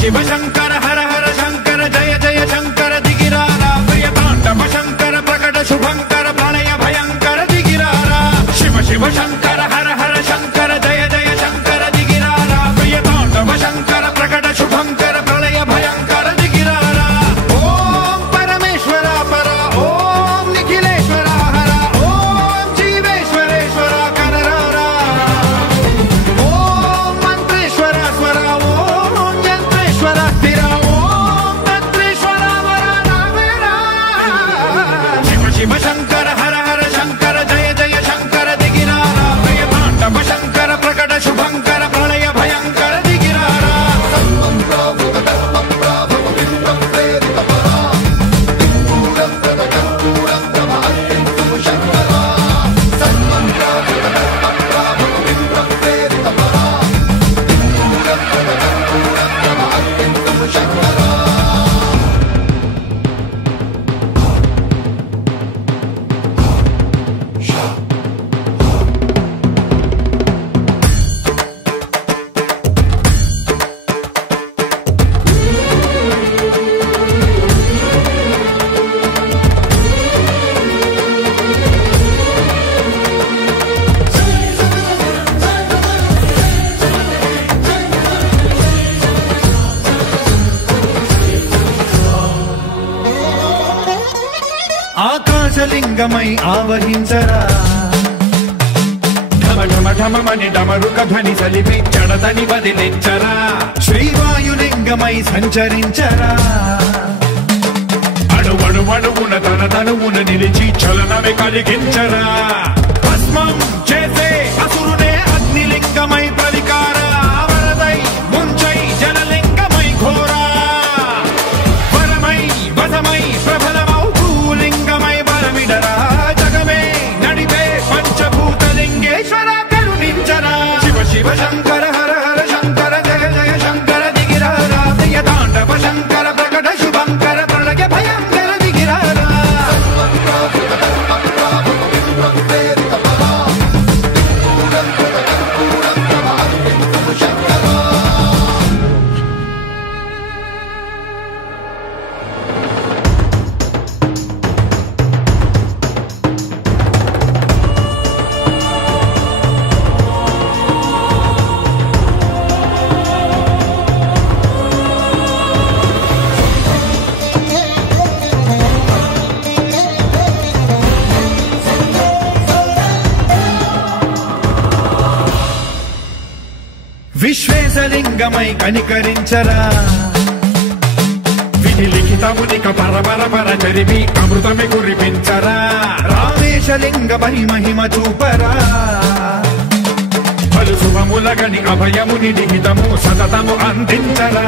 शिव शंकर हर हर शंकर जय जय शंकर दिगिरारा प्रिय तांडव शंकर प्रकट शुभंकर प्रणय भयंकर दिगिरारा शिव शिव शंकर हर हर शंकर जय जय शंकर दिगिरारा प्रिय तांडव शंकर प्रकट शुभंकर प्रणय भयंकर दिगिरारा ओम परमेश्वरा परा ओम निखिलेश्वरा हरा ओम जीवेश्वरेश्वरा कनरारा ओम मंत्रेश्वरा स्वरा ओम यंत्रेश्वरा स्थिरा ओम तंत्रेश्वरा वरा नावेरा शिव शिव शंकर हर हर शंकर जय जय शंकर दिगिरारा प्रिय तांडव शंकर प्रकट शुभंकर प्रणय भयंकर दिगिरारा ఆకాశలింగమై ఆవహించరా ఢమ ఢమ ఢమమని డమరుక ధ్వని సలిపి జడదని వదిలించరా శ్రీవాయులింగమై సంచరించరా అణువణువున తన తనువున నిలిచి చలనమే కలిగించరా భస్మం చేసే అసురునే అగ్నిలింగమై ప్రవికారా వరదై ముంచై జలలింగమై ఘోరా వరమై వదమై ప్రబలమౌ భూలింగమై బలమిడరా జగమే నడిపే పంచభూతలింగేశ్వర కరుణించరా శివ శివ శంకర హర హర శంకర జయ జయ శంకర దిగిరారా ప్రియ తాండవ శంకర ప్రకట శుభంకర ప్రణయ భయంకర దిగిరారా విశ్వేశలింగమై కనికరించరా విధి లిఖితమునిక పరపర పర చరివి అమృతమి కురిపించరా రామేశలింగమై మహిమ చూపరా పలు శుభములగని అభయముని నిహితము సతతము అందించరా